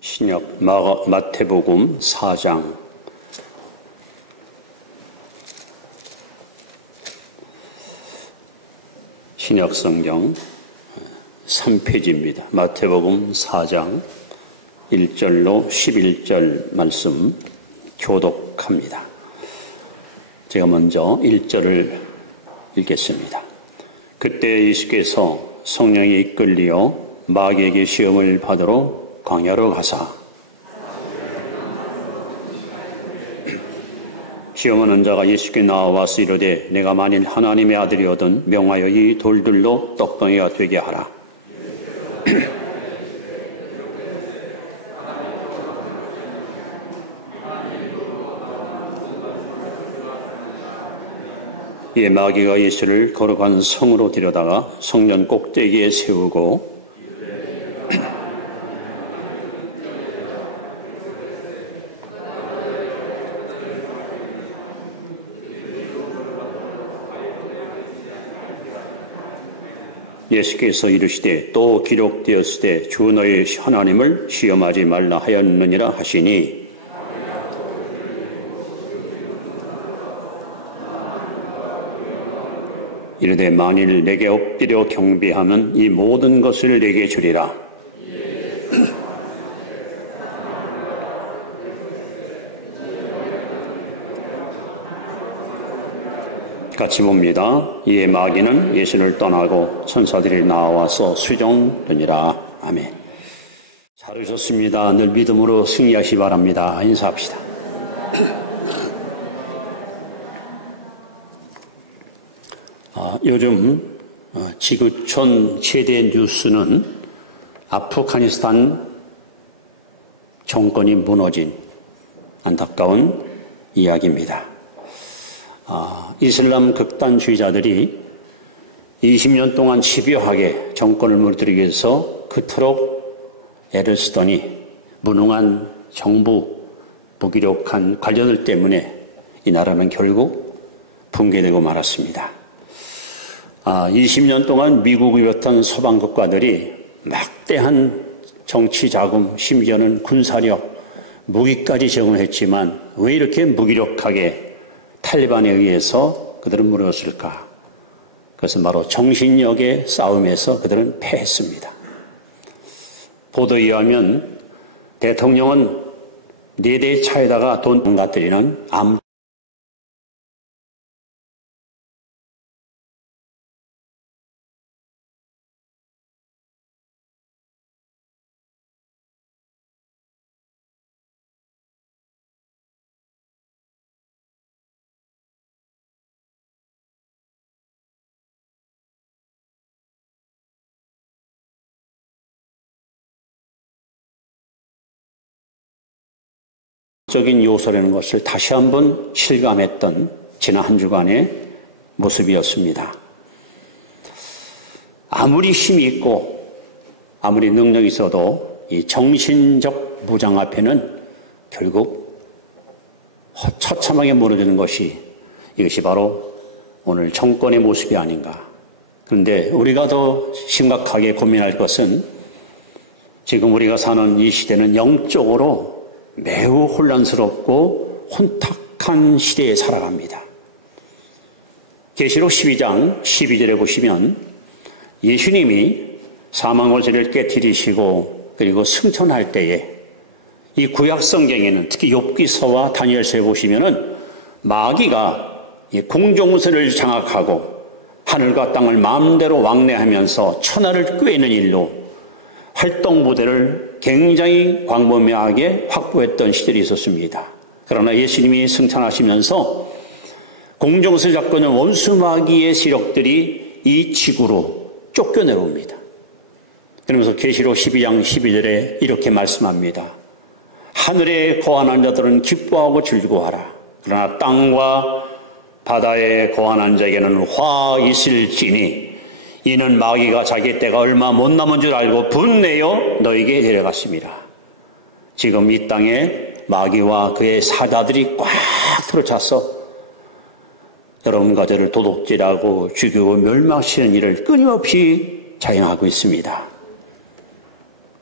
신약 마태복음 4장 신약 성경 3페이지입니다. 마태복음 4장 1절로 11절 말씀 교독합니다. 제가 먼저 1절을 읽겠습니다. 그때 예수께서 성령에 이끌리어 마귀에게 시험을 받으러 광야로 가사 시험하는 자가 예수께 나와서 이르되 내가 만일 하나님의 아들이거든 명하여 이 돌들로 떡덩이가 되게 하라. 이에 마귀가 예수를 거룩한 성으로 데려다가 성전 꼭대기에 세우고 예수께서 이르시되 또 기록되었으되 주 너희 하나님을 시험하지 말라 하였느니라 하시니 이르되 만일 내게 엎드려 경배하면 이 모든 것을 내게 주리라. 같이 봅니다. 이에 마귀는 예수를 떠나고 천사들이 나와서 수종되니라. 아멘. 잘 오셨습니다. 늘 믿음으로 승리하시 바랍니다. 인사합시다. 요즘 지구촌 최대 뉴스는 아프가니스탄 정권이 무너진 안타까운 이야기입니다. 이슬람 극단주의자들이 20년 동안 집요하게 정권을 무너뜨리기 위해서 그토록 애를 쓰더니 무능한 정부, 무기력한 관료들 때문에 이 나라는 결국 붕괴되고 말았습니다. 20년 동안 미국을 비롯한 서방 국가들이 막대한 정치 자금, 심지어는 군사력, 무기까지 제공했지만 왜 이렇게 무기력하게 탈리반에 의해서 그들은 무너졌을까? 그것은 바로 정신력의 싸움에서 그들은 패했습니다. 보도에 의하면 대통령은 4대의 차에다가 돈 망가뜨리는 암 적인 요소라는 것을 다시 한번 실감했던 지난 한 주간의 모습이었습니다. 아무리 힘이 있고 아무리 능력이 있어도 이 정신적 무장 앞에는 결국 처참하게 무너지는 것이 이것이 바로 오늘 정권의 모습이 아닌가. 그런데 우리가 더 심각하게 고민할 것은 지금 우리가 사는 이 시대는 영적으로 매우 혼란스럽고 혼탁한 시대에 살아갑니다. 계시록 12장 12절에 보시면 예수님이 사망을을 깨뜨리시고 그리고 승천할 때에 이 구약 성경에는 특히 욥기서와 다니엘서에 보시면은 마귀가 이 공중선을 장악하고 하늘과 땅을 마음대로 왕래하면서 천하를 꿰는 일로 활동 무대를 굉장히 광범위하게 확보했던 시절이 있었습니다. 그러나 예수님이 승천하시면서 공중선을 잡고 있는 원수 마귀의 세력들이 이 지구로 쫓겨내려옵니다. 그러면서 계시록 12장 12절에 이렇게 말씀합니다. 하늘에 거하는 자들은 기뻐하고 즐거워하라. 그러나 땅과 바다에 거하는 자에게는 화 있을지니 이는 마귀가 자기 때가 얼마 못 남은 줄 알고 분내어 너에게 데려갔습니다. 지금 이 땅에 마귀와 그의 사자들이 꽉 들어차서 여러분 가정을 도둑질하고 죽이고 멸망시키는 일을 끊임없이 자행하고 있습니다.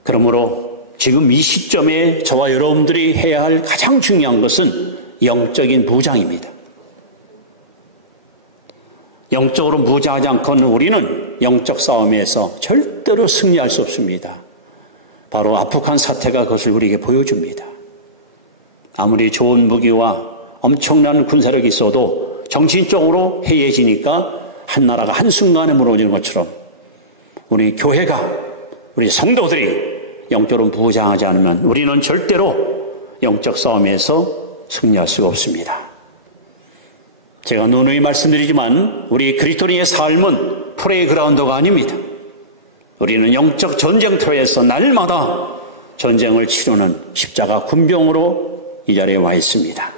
그러므로 지금 이 시점에 저와 여러분들이 해야 할 가장 중요한 것은 영적인 무장입니다. 영적으로 무장하지 않고는 우리는 영적 싸움에서 절대로 승리할 수 없습니다. 바로 아프간 사태가 그것을 우리에게 보여줍니다. 아무리 좋은 무기와 엄청난 군사력이 있어도 정신적으로 해이해지니까 한 나라가 한순간에 무너지는 것처럼 우리 교회가, 우리 성도들이 영적으로 무장하지 않으면 우리는 절대로 영적 싸움에서 승리할 수가 없습니다. 제가 누누이 말씀드리지만 우리 그리스도인의 삶은 플레이그라운드가 아닙니다. 우리는 영적 전쟁터에서 날마다 전쟁을 치르는 십자가 군병으로 이 자리에 와 있습니다.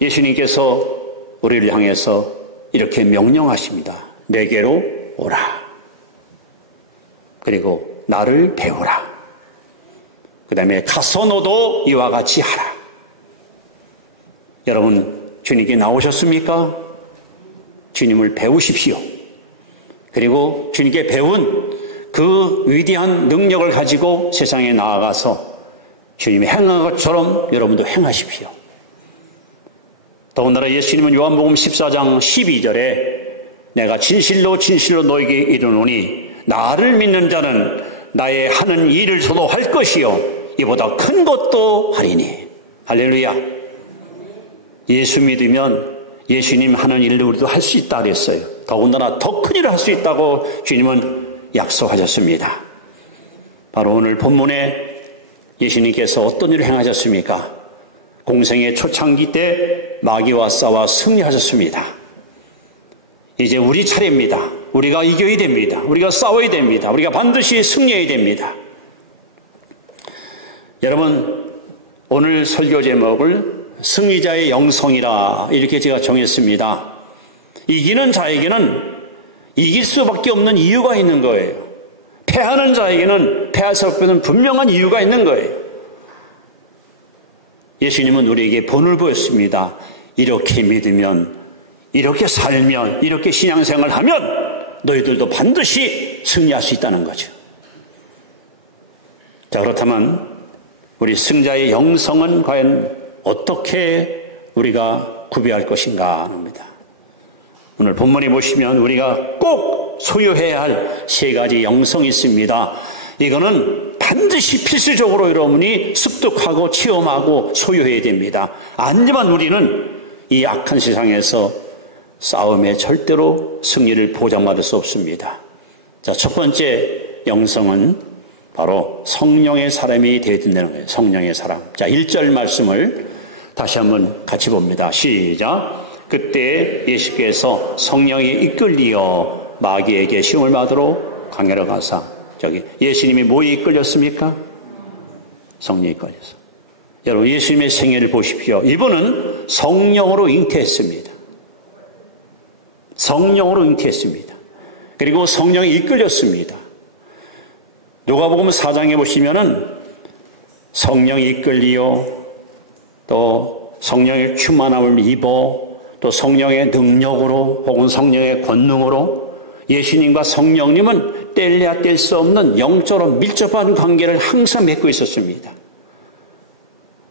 예수님께서 우리를 향해서 이렇게 명령하십니다. 내게로 오라. 그리고 나를 배우라. 그 다음에 가서 너도 이와 같이 하라. 여러분, 주님께 나오셨습니까? 주님을 배우십시오. 그리고 주님께 배운 그 위대한 능력을 가지고 세상에 나아가서 주님이 행한 것처럼 여러분도 행하십시오. 더군다나 예수님은 요한복음 14장 12절에 내가 진실로 진실로 너에게 이르노니 나를 믿는 자는 나의 하는 일을 저도 할 것이요 이보다 큰 것도 하리니. 할렐루야. 예수 믿으면 예수님 하는 일을 우리도 할 수 있다 그랬어요. 더군다나 더 큰 일을 할 수 있다고 주님은 약속하셨습니다. 바로 오늘 본문에 예수님께서 어떤 일을 행하셨습니까? 공생의 초창기 때 마귀와 싸워 승리하셨습니다. 이제 우리 차례입니다. 우리가 이겨야 됩니다. 우리가 싸워야 됩니다. 우리가 반드시 승리해야 됩니다. 여러분, 오늘 설교 제목을 승리자의 영성이라 이렇게 제가 정했습니다. 이기는 자에게는 이길 수밖에 없는 이유가 있는 거예요. 패하는 자에게는 패할 수 없는 분명한 이유가 있는 거예요. 예수님은 우리에게 본을 보였습니다. 이렇게 믿으면, 이렇게 살면, 이렇게 신앙생활을 하면 너희들도 반드시 승리할 수 있다는 거죠. 자, 그렇다면 우리 승자의 영성은 과연 어떻게 우리가 구비할 것인가 합니다. 오늘 본문에 보시면 우리가 꼭 소유해야 할 세 가지 영성이 있습니다. 이거는 반드시 필수적으로 여러분이 습득하고 체험하고 소유해야 됩니다. 아니면 우리는 이 악한 세상에서 싸움에 절대로 승리를 보장받을 수 없습니다. 자, 첫 번째 영성은 바로 성령의 사람이 되어야 된다는 거예요. 성령의 사람. 자, 1절 말씀을 다시 한번 같이 봅니다. 시작. 그때 예수께서 성령이 이끌리어 마귀에게 시험을 받으러 광야로 가사. 저기 예수님이 뭐에 이끌렸습니까? 성령이 이끌렸어. 여러분, 예수님의 생애를 보십시오. 이분은 성령으로 잉태했습니다. 성령으로 잉태했습니다. 그리고 성령이 이끌렸습니다. 누가복음 4장에 보시면은 성령이 이끌리어 또 성령의 충만함을 입어 또 성령의 능력으로 혹은 성령의 권능으로 예수님과 성령님은 뗄래야 뗄 수 없는 영적으로 밀접한 관계를 항상 맺고 있었습니다.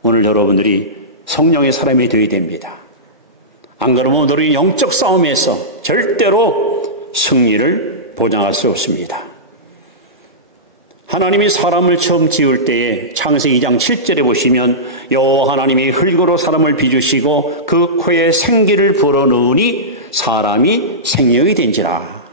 오늘 여러분들이 성령의 사람이 되어야 됩니다. 안 그러면 우리 영적 싸움에서 절대로 승리를 보장할 수 없습니다. 하나님이 사람을 처음 지을 때에 창세기 2장 7절에 보시면 여호와 하나님이 흙으로 사람을 빚으시고 그 코에 생기를 불어넣으니 사람이 생명이 된지라.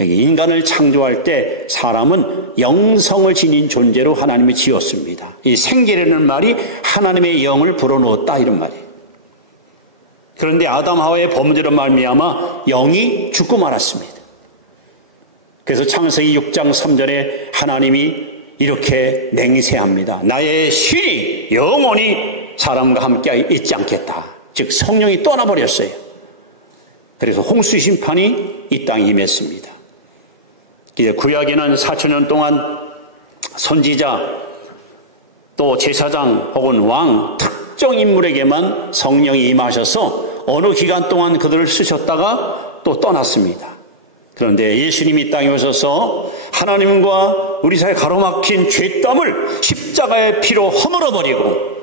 여기 인간을 창조할 때 사람은 영성을 지닌 존재로 하나님이 지었습니다. 이 생기라는 말이 하나님의 영을 불어넣었다 이런 말이에요. 그런데 아담 하와의 범죄로 말미암아 영이 죽고 말았습니다. 그래서 창세기 6장 3절에 하나님이 이렇게 맹세합니다. 나의 신이 영원히 사람과 함께 있지 않겠다. 즉 성령이 떠나버렸어요. 그래서 홍수 심판이 이 땅에 임했습니다. 이제 구약에는 4,000년 동안 선지자 또 제사장 혹은 왕 특정 인물에게만 성령이 임하셔서 어느 기간 동안 그들을 쓰셨다가 또 떠났습니다. 그런데 예수님이 이 땅에 오셔서 하나님과 우리 사이에 가로막힌 죄땀을 십자가의 피로 허물어버리고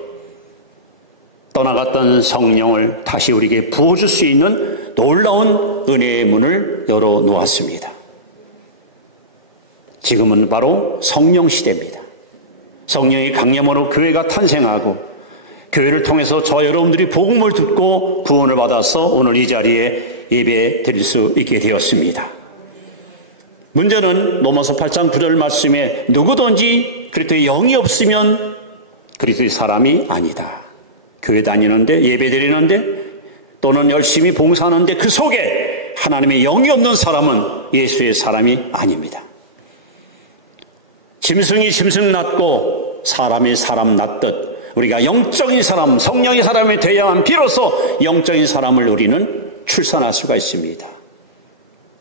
떠나갔던 성령을 다시 우리에게 부어줄 수 있는 놀라운 은혜의 문을 열어놓았습니다. 지금은 바로 성령 시대입니다. 성령이 강림으로 교회가 탄생하고 교회를 통해서 저와 여러분들이 복음을 듣고 구원을 받아서 오늘 이 자리에 예배 드릴 수 있게 되었습니다. 문제는 로마서 8장 9절 말씀에 누구든지 그리스도의 영이 없으면 그리스도의 사람이 아니다. 교회 다니는데 예배 드리는데 또는 열심히 봉사하는데 그 속에 하나님의 영이 없는 사람은 예수의 사람이 아닙니다. 짐승이 짐승 낳고 사람이 사람 낳듯 우리가 영적인 사람, 성령의 사람이 되어야만 비로소 영적인 사람을 우리는 출산할 수가 있습니다.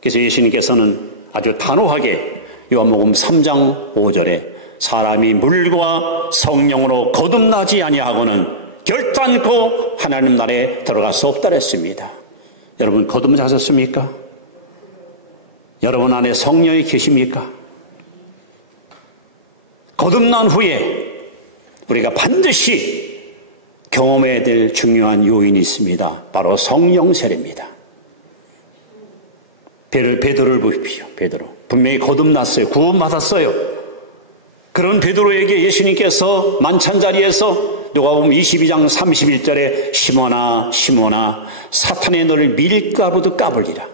그래서 예수님께서는 아주 단호하게 요한복음 3장 5절에 사람이 물과 성령으로 거듭나지 아니하고는 결단코 하나님 나라에 들어갈 수 없다 했습니다. 여러분 거듭나셨습니까? 여러분 안에 성령이 계십니까? 거듭난 후에 우리가 반드시 경험해야 될 중요한 요인이 있습니다. 바로 성령 세례입니다. 베드로를 보십시오. 베드로 분명히 거듭났어요. 구원받았어요. 그런 베드로에게 예수님께서 만찬자리에서 누가복음 22장 31절에 시몬아 시몬아 사탄의 너를 밀가루도 까불리라.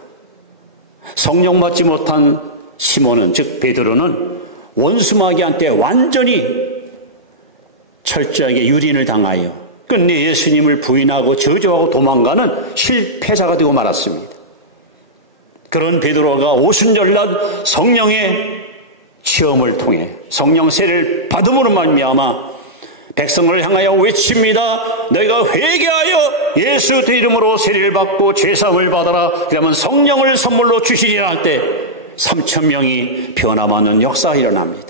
성령 받지 못한 시몬은 즉 베드로는 원수마귀한테 완전히 철저하게 유린을 당하여 끝내 예수님을 부인하고 저주하고 도망가는 실패자가 되고 말았습니다. 그런 베드로가 오순절날 성령의 시험을 통해 성령 세례를 받음으로 말미암아 백성을 향하여 외칩니다. 너희가 회개하여 예수 이름으로 세례를 받고 죄사함을 받아라. 그러면 성령을 선물로 주시리라 할 때 3,000명이 변화받는 역사가 일어납니다.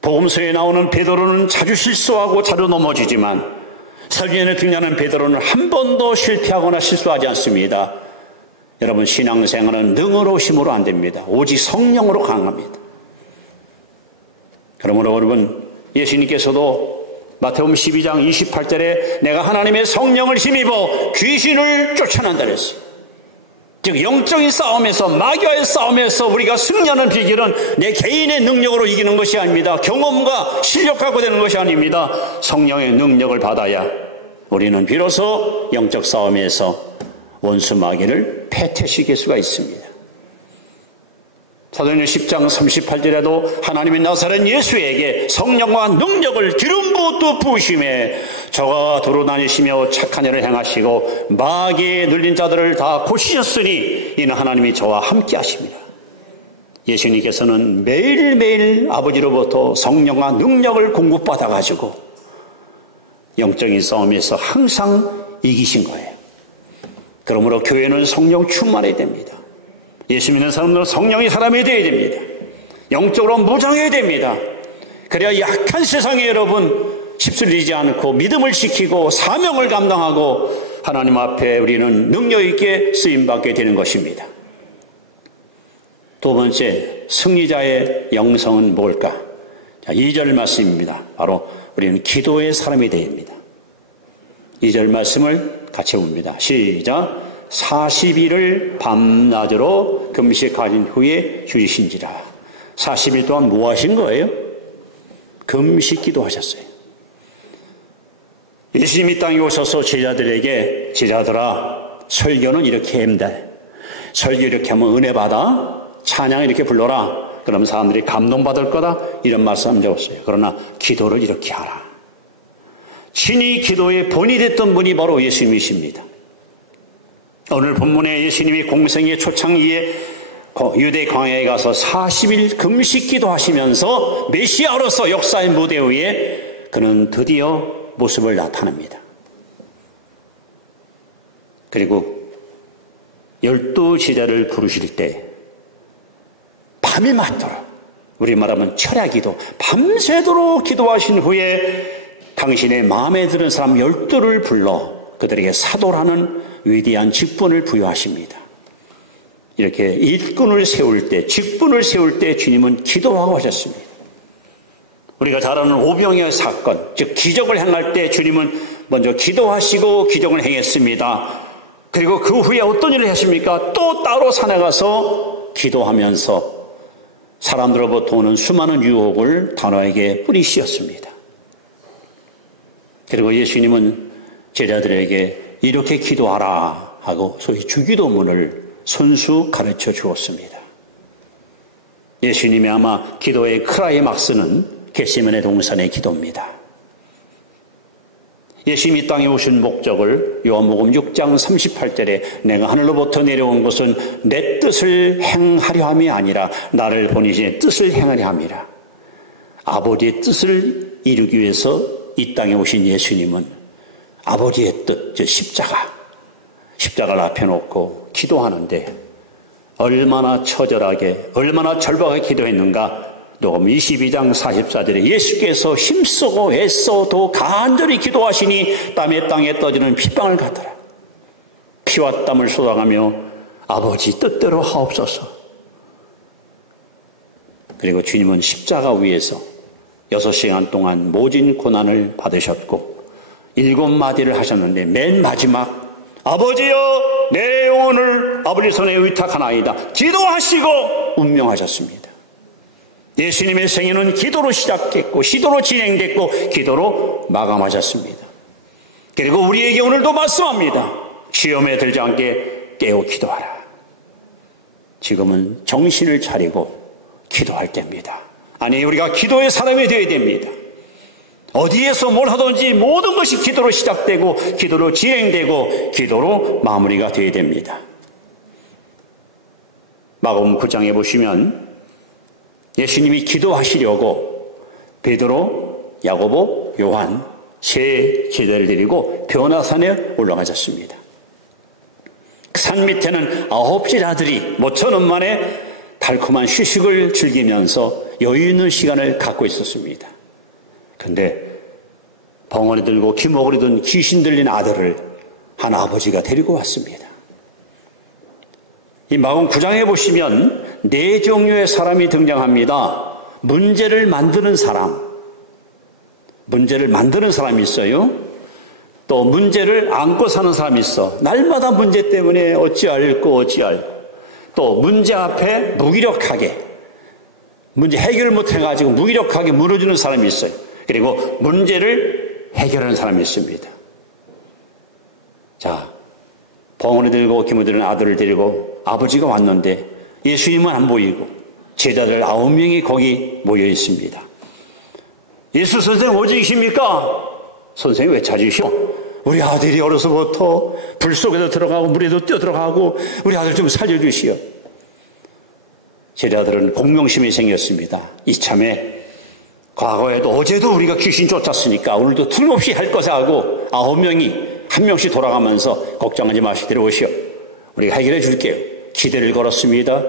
복음서에 나오는 베드로는 자주 실수하고 자주 넘어지지만 설교에 등장하는 베드로는 한 번도 실패하거나 실수하지 않습니다. 여러분 신앙생활은 능으로 힘으로 안 됩니다. 오직 성령으로 강합니다. 그러므로 여러분 예수님께서도 마태복음 12장 28절에 내가 하나님의 성령을 힘입어 귀신을 쫓아낸다 그랬어요. 즉 영적인 싸움에서 마귀와의 싸움에서 우리가 승리하는 비결은 내 개인의 능력으로 이기는 것이 아닙니다. 경험과 실력 갖고 되는 것이 아닙니다. 성령의 능력을 받아야 우리는 비로소 영적 싸움에서 원수 마귀를 패퇴시킬 수가 있습니다. 사도행전 10장 38절에도 하나님의 나사렛 예수에게 성령과 능력을 기름 부어 부으심에 저가 돌아다니시며 착한 일을 행하시고 마귀에 눌린 자들을 다 고치셨으니 이는 하나님이 저와 함께 하십니다. 예수님께서는 매일매일 아버지로부터 성령과 능력을 공급받아 가지고 영적인 싸움에서 항상 이기신 거예요. 그러므로 교회는 성령 충만해야 됩니다. 예수 믿는 사람들은 성령의 사람이 되어야 됩니다. 영적으로 무장해야 됩니다. 그래야 약한 세상에 여러분 휩쓸리지 않고 믿음을 지키고 사명을 감당하고 하나님 앞에 우리는 능력 있게 쓰임받게 되는 것입니다. 두 번째 승리자의 영성은 뭘까? 자, 2절 말씀입니다. 바로 우리는 기도의 사람이 되어야 합니다. 2절 말씀을 같이 봅니다. 시작. 40일을 밤낮으로 금식하신 후에 휴지신지라. 40일 동안 뭐 하신 거예요? 금식 기도하셨어요. 예수님이 땅에 오셔서 제자들에게 제자들아 설교는 이렇게 합니다. 설교 이렇게 하면 은혜 받아. 찬양 이렇게 불러라. 그러면 사람들이 감동받을 거다. 이런 말씀 하셨어요. 그러나 기도를 이렇게 하라. 친히 기도의 본이 됐던 분이 바로 예수님이십니다. 오늘 본문에 예수님이 공생의 초창기에 유대 광야에 가서 40일 금식 기도하시면서 메시아로서 역사의 무대 위에 그는 드디어 모습을 나타냅니다. 그리고 12 제자를 부르실 때 밤이 맞도록 우리 말하면 철야기도 밤새도록 기도하신 후에 당신의 마음에 드는 사람 12를 불러 그들에게 사도라는 위대한 직분을 부여하십니다. 이렇게 일꾼을 세울 때, 직분을 세울 때 주님은 기도하고 하셨습니다. 우리가 잘 아는 오병이어 사건, 즉 기적을 행할 때 주님은 먼저 기도하시고 기적을 행했습니다. 그리고 그 후에 어떤 일을 했습니까? 또 따로 산에 가서 기도하면서 사람들로부터 오는 수많은 유혹을 단호하게 뿌리씌웠습니다. 그리고 예수님은 제자들에게 이렇게 기도하라 하고 소위 주기도문을 손수 가르쳐 주었습니다. 예수님이 아마 기도의 크라이막스는 겟세마네 동산의 기도입니다. 예수님이 이 땅에 오신 목적을 요한복음 6장 38절에 내가 하늘로부터 내려온 것은 내 뜻을 행하려 함이 아니라 나를 보내신 내 뜻을 행하려 함이라. 아버지의 뜻을 이루기 위해서 이 땅에 오신 예수님은 아버지의 뜻, 즉 십자가를 앞에 놓고 기도하는데 얼마나 처절하게, 얼마나 절박하게 기도했는가. 요금 22장 44절에 예수께서 힘쓰고 애써도 간절히 기도하시니 땀에 땅에 떠지는 핏방울 같더라. 피와 땀을 쏟아가며 아버지 뜻대로 하옵소서. 그리고 주님은 십자가 위에서 6시간 동안 모진 고난을 받으셨고 7마디를 하셨는데 맨 마지막 아버지여 내 영혼을 아버지 손에 의탁하나이다 기도하시고 운명하셨습니다. 예수님의 생애는 기도로 시작됐고 기도로 진행됐고 기도로 마감하셨습니다. 그리고 우리에게 오늘도 말씀합니다. 시험에 들지 않게 깨어 기도하라. 지금은 정신을 차리고 기도할 때입니다. 아니 우리가 기도의 사람이 되어야 됩니다. 어디에서 뭘 하든지 모든 것이 기도로 시작되고 기도로 진행되고 기도로 마무리가 되어야 됩니다. 마가복음 9장에 보시면 예수님이 기도하시려고 베드로, 야고보, 요한 세 제자를 데리고 변화산에 올라가셨습니다. 산 밑에는 9 제자들이 모처럼 만에 달콤한 휴식을 즐기면서 여유 있는 시간을 갖고 있었습니다. 그런데 벙어리 들고 기목을 든 귀신 들린 아들을 한 아버지가 데리고 왔습니다. 이 마가복음 9장에 보시면 4종류의 사람이 등장합니다. 문제를 만드는 사람이 있어요. 또 문제를 안고 사는 사람이 있어. 날마다 문제 때문에 어찌할고. 또 문제 앞에 무기력하게 문제 해결을 못해가지고 무기력하게 무너지는 사람이 있어요. 그리고 문제를 해결하는 사람이 있습니다. 자, 벙어리 들고 기모 드는 아들을 데리고 아버지가 왔는데 예수님은 안 보이고 제자들 9명이 거기 모여 있습니다. 예수 선생님 어디계십니까? 선생님 왜 찾으시오? 우리 아들이 어려서부터 불 속에도 들어가고 물에도 뛰어들어가고 우리 아들 좀 살려주시오. 제자들은 공명심이 생겼습니다. 이참에 과거에도 어제도 우리가 귀신 쫓았으니까 오늘도 틀림없이 할 것을 하고 9명이 한 명씩 돌아가면서 걱정하지 마시고 들어오시오. 우리가 해결해 줄게요. 기대를 걸었습니다.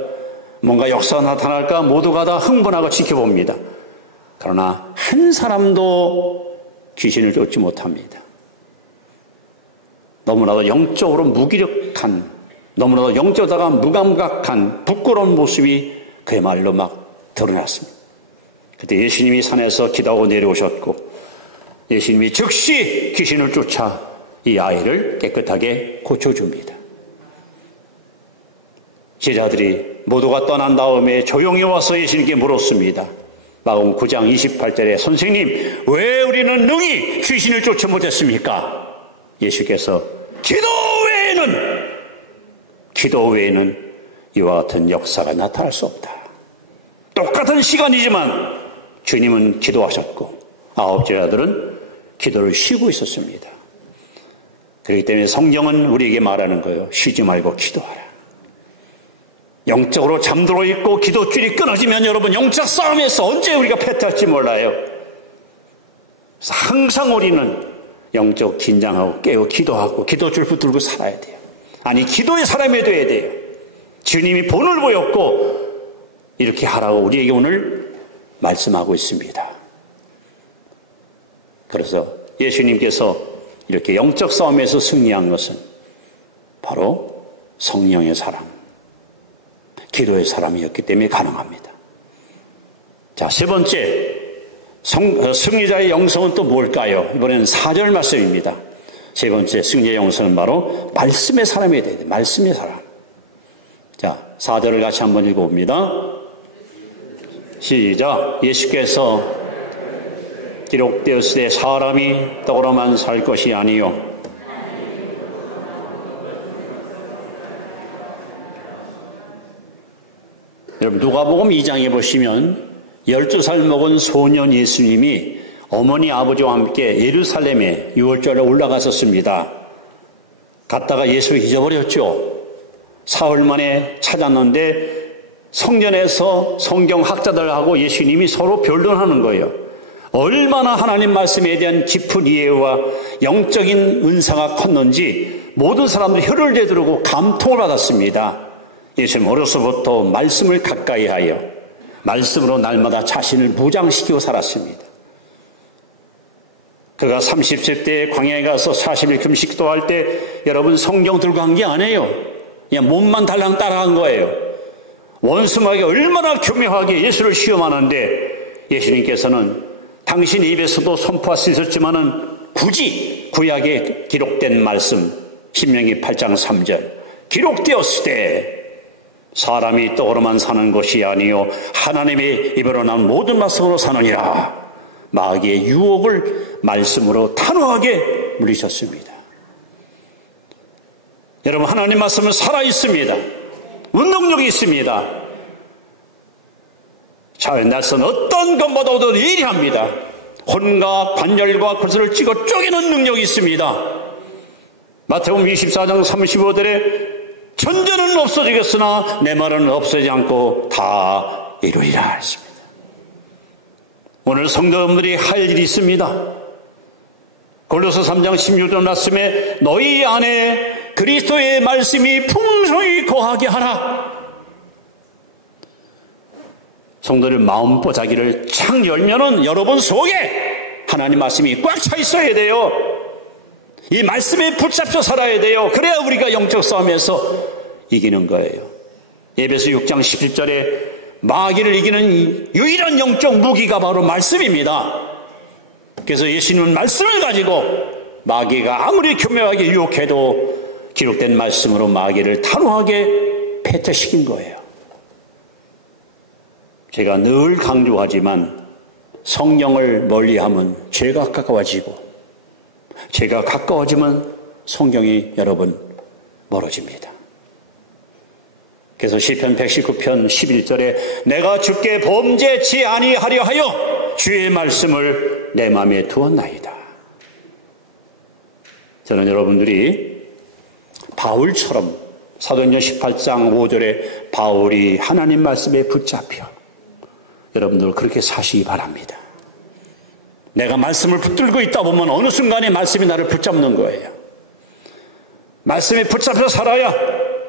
뭔가 역사가 나타날까 모두가 다 흥분하고 지켜봅니다. 그러나 한 사람도 귀신을 쫓지 못합니다. 너무나도 영적으로 무기력한, 너무나도 영적으로다가 무감각한 부끄러운 모습이 그야말로 막 드러났습니다. 그때 예수님이 산에서 기도하고 내려오셨고 예수님이 즉시 귀신을 쫓아 이 아이를 깨끗하게 고쳐줍니다. 제자들이 모두가 떠난 다음에 조용히 와서 예수님께 물었습니다. 마가복음 9장 28절에 선생님 왜 우리는 능히 귀신을 쫓아 못했습니까? 예수께서 기도 외에는 이와 같은 역사가 나타날 수 없다. 똑같은 시간이지만 주님은 기도하셨고 9 제자들은 기도를 쉬고 있었습니다. 그렇기 때문에 성경은 우리에게 말하는 거예요. 쉬지 말고 기도하라. 영적으로 잠들어 있고 기도줄이 끊어지면 여러분 영적 싸움에서 언제 우리가 패퇴할지 몰라요. 그래서 항상 우리는 영적 긴장하고 깨어 기도하고 기도줄 붙들고 살아야 돼요. 아니 기도의 사람이 돼야 돼요. 주님이 본을 보였고 이렇게 하라고 우리에게 오늘 말씀하고 있습니다. 그래서 예수님께서 이렇게 영적 싸움에서 승리한 것은 바로 성령의 사람, 기도의 사람이었기 때문에 가능합니다. 자, 세 번째, 승리자의 영성은 또 뭘까요? 이번에는 4절 말씀입니다. 세 번째 승리의 영성은 바로 말씀의 사람이 돼야 돼요. 말씀의 사람. 자, 4절을 같이 한번 읽어봅니다. 시작. 예수께서 기록되었을 때 사람이 떡으로만 살 것이 아니요 여러분 누가복음 2장에 보시면 12살 먹은 소년 예수님이 어머니 아버지와 함께 예루살렘에 유월절에 올라갔었습니다. 갔다가 예수 잊어버렸죠. 사흘 만에 찾았는데 성전에서 성경 학자들하고 예수님이 서로 변론하는 거예요. 얼마나 하나님 말씀에 대한 깊은 이해와 영적인 은사가 컸는지 모든 사람들이 혀를 내두르고 감통을 받았습니다. 예수님 어려서부터 말씀을 가까이 하여 말씀으로 날마다 자신을 무장시키고 살았습니다. 그가 30세 때 광야에 가서 40일 금식도 할 때 여러분 성경 들고 간 게 아니에요. 그냥 몸만 달랑 따라간 거예요. 원수마귀 얼마나 교묘하게 예수를 시험하는데 예수님께서는 당신 입에서도 선포할 수 있었지만은 굳이 구약에 기록된 말씀 신명기 8장 3절 기록되었을 때 사람이 떡으로만 사는 것이 아니요 하나님의 입으로 난 모든 말씀으로 사느니라. 마귀의 유혹을 말씀으로 단호하게 물리쳤습니다. 여러분 하나님 말씀은 살아있습니다. 운동력이 있습니다. 자연 날선 어떤 것보다도 예리합니다. 혼과 관절과 구슬을 찍어 쪼개는 능력이 있습니다. 마태복음 24장 35절에 천재는 없어지겠으나 내 말은 없어지지 않고 다 이루리라 했습니다. 오늘 성도님들이 할 일이 있습니다. 골로새 3장 16절 말씀에 너희 안에 그리스도의 말씀이 풍성히 거하게 하라. 성도들 마음보자기를 착 열면은 여러분 속에 하나님 말씀이 꽉 차 있어야 돼요. 이 말씀에 붙잡혀 살아야 돼요. 그래야 우리가 영적 싸움에서 이기는 거예요. 에베소 6장 17절에 마귀를 이기는 유일한 영적 무기가 바로 말씀입니다. 그래서 예수님은 말씀을 가지고 마귀가 아무리 교묘하게 유혹해도 기록된 말씀으로 마귀를 단호하게 패퇴시킨 거예요. 제가 늘 강조하지만 성령을 멀리하면 죄가 가까워지고 죄가 가까워지면 성경이 여러분 멀어집니다. 그래서 시편 119편 11절에 내가 주께 범죄치 아니하려 하여 주의 말씀을 내 마음에 두었나이다. 저는 여러분들이 바울처럼 사도행전 18장 5절에 바울이 하나님 말씀에 붙잡혀 여러분들 그렇게 사시기 바랍니다. 내가 말씀을 붙들고 있다 보면 어느 순간에 말씀이 나를 붙잡는 거예요. 말씀에 붙잡혀 살아야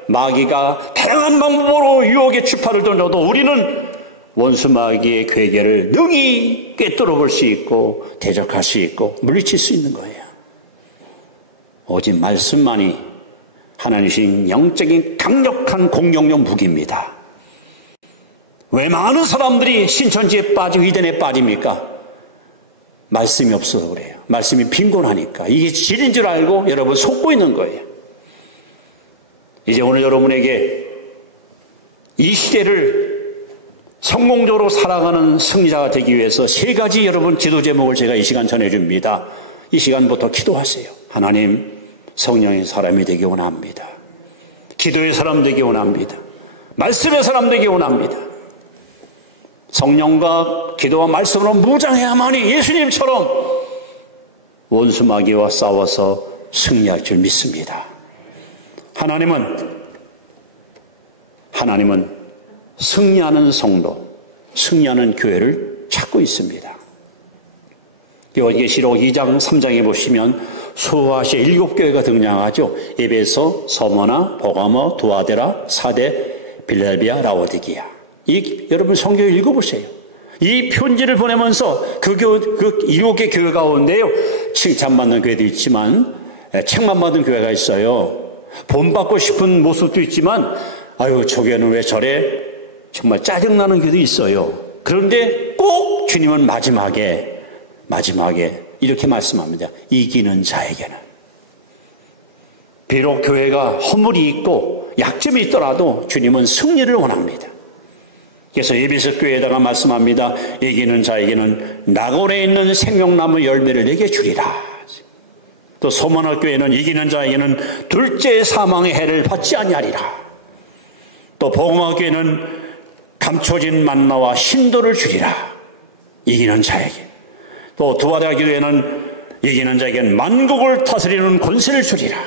마귀가 다양한 방법으로 유혹의 추파를 던져도 우리는 원수 마귀의 괴계를 능히 꿰뚫어 볼 수 있고 대적할 수 있고 물리칠 수 있는 거예요. 오직 말씀만이 하나님 주신 영적인 강력한 공격용 무기입니다. 왜 많은 사람들이 신천지에 빠지고 이단에 빠집니까? 말씀이 없어서 그래요. 말씀이 빈곤하니까. 이게 진리인 줄 알고 여러분 속고 있는 거예요. 이제 오늘 여러분에게 이 시대를 성공적으로 살아가는 승리자가 되기 위해서 세 가지 여러분 기도 제목을 제가 이 시간 전해줍니다. 이 시간부터 기도하세요. 하나님, 성령의 사람이 되기 원합니다. 기도의 사람 되기 원합니다. 말씀의 사람 되기 원합니다. 성령과 기도와 말씀으로 무장해야만이 예수님처럼 원수 마귀와 싸워서 승리할 줄 믿습니다. 하나님은 승리하는 성도, 승리하는 교회를 찾고 있습니다. 요한계시록 2장 3장에 보시면 수아시아 7교회가 등장하죠. 에베소, 서머나, 버가모, 두아데라, 사데, 빌레비아, 라오디게아. 여러분 성경 읽어보세요. 이 편지를 보내면서 그 7개 교회 가운데요, 칭찬받는 교회도 있지만 책만 받은 교회가 있어요. 본받고 싶은 모습도 있지만 아유, 저 교회는 왜 저래? 정말 짜증나는 교회도 있어요. 그런데 꼭 주님은 마지막에 이렇게 말씀합니다. 이기는 자에게는. 비록 교회가 허물이 있고 약점이 있더라도 주님은 승리를 원합니다. 그래서 에베소 교회에다가 말씀합니다. 이기는 자에게는 낙원에 있는 생명나무 열매를 내게 주리라. 또 소문학 교회는 이기는 자에게는 둘째 사망의 해를 받지 아니하리라. 또 복음학 교회는 감춰진 만나와 신도를 주리라. 이기는 자에게. 또 두아다 교회는 이기는 자에게는 만국을 다스리는 권세를 주리라.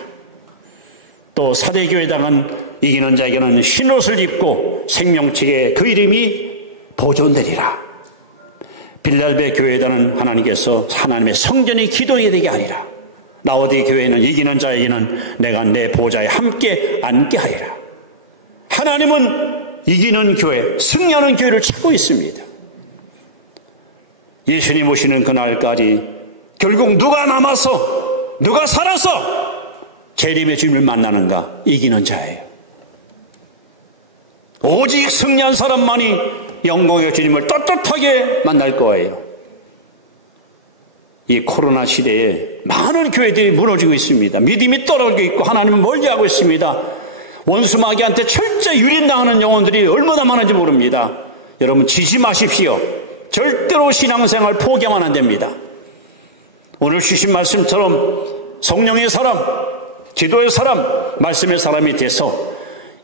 또 사대교회당은 이기는 자에게는 흰옷을 입고 생명책에 그 이름이 보존되리라. 빌랄베 교회당은 하나님께서 하나님의 성전이 기도하게 되게 하리라. 라오디 교회는 이기는 자에게는 내가 내 보좌에 함께 앉게 하리라. 하나님은 이기는 교회, 승리하는 교회를 찾고 있습니다. 예수님 오시는 그날까지 결국 누가 남아서 누가 살아서 재림의 주님을 만나는가? 이기는 자예요. 오직 승리한 사람만이 영광의 주님을 떳떳하게 만날 거예요. 이 코로나 시대에 많은 교회들이 무너지고 있습니다. 믿음이 떨어지고 있고 하나님을 멀리하고 있습니다. 원수 마귀한테 철저히 유린당하는 영혼들이 얼마나 많은지 모릅니다. 여러분 지지 마십시오. 절대로 신앙생활 포기하면 안 됩니다. 오늘 주신 말씀처럼 성령의 사람, 기도의 사람, 말씀의 사람이 돼서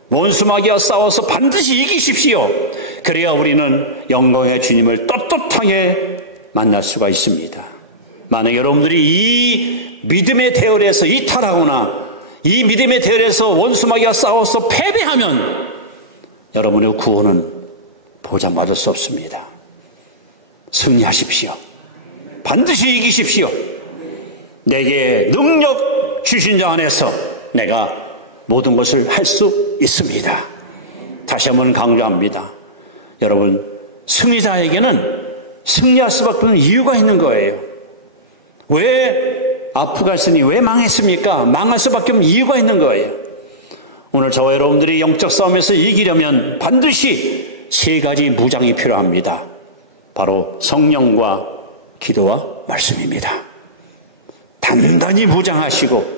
원수 마귀와 싸워서 반드시 이기십시오. 그래야 우리는 영광의 주님을 떳떳하게 만날 수가 있습니다. 만약 여러분들이 이 믿음의 대열에서 이탈하거나 이 믿음의 대열에서 원수 마귀와 싸워서 패배하면 여러분의 구원은 보장받을 수 없습니다. 승리하십시오. 반드시 이기십시오. 내게 능력 주신 자 안에서 내가 모든 것을 할 수 있습니다. 다시 한번 강조합니다. 여러분, 승리자에게는 승리할 수밖에 없는 이유가 있는 거예요. 왜 아프가니스탄이 왜 망했습니까? 망할 수밖에 없는 이유가 있는 거예요. 오늘 저와 여러분들이 영적 싸움에서 이기려면 반드시 세 가지 무장이 필요합니다. 바로 성령과 기도와 말씀입니다. 단단히 무장하시고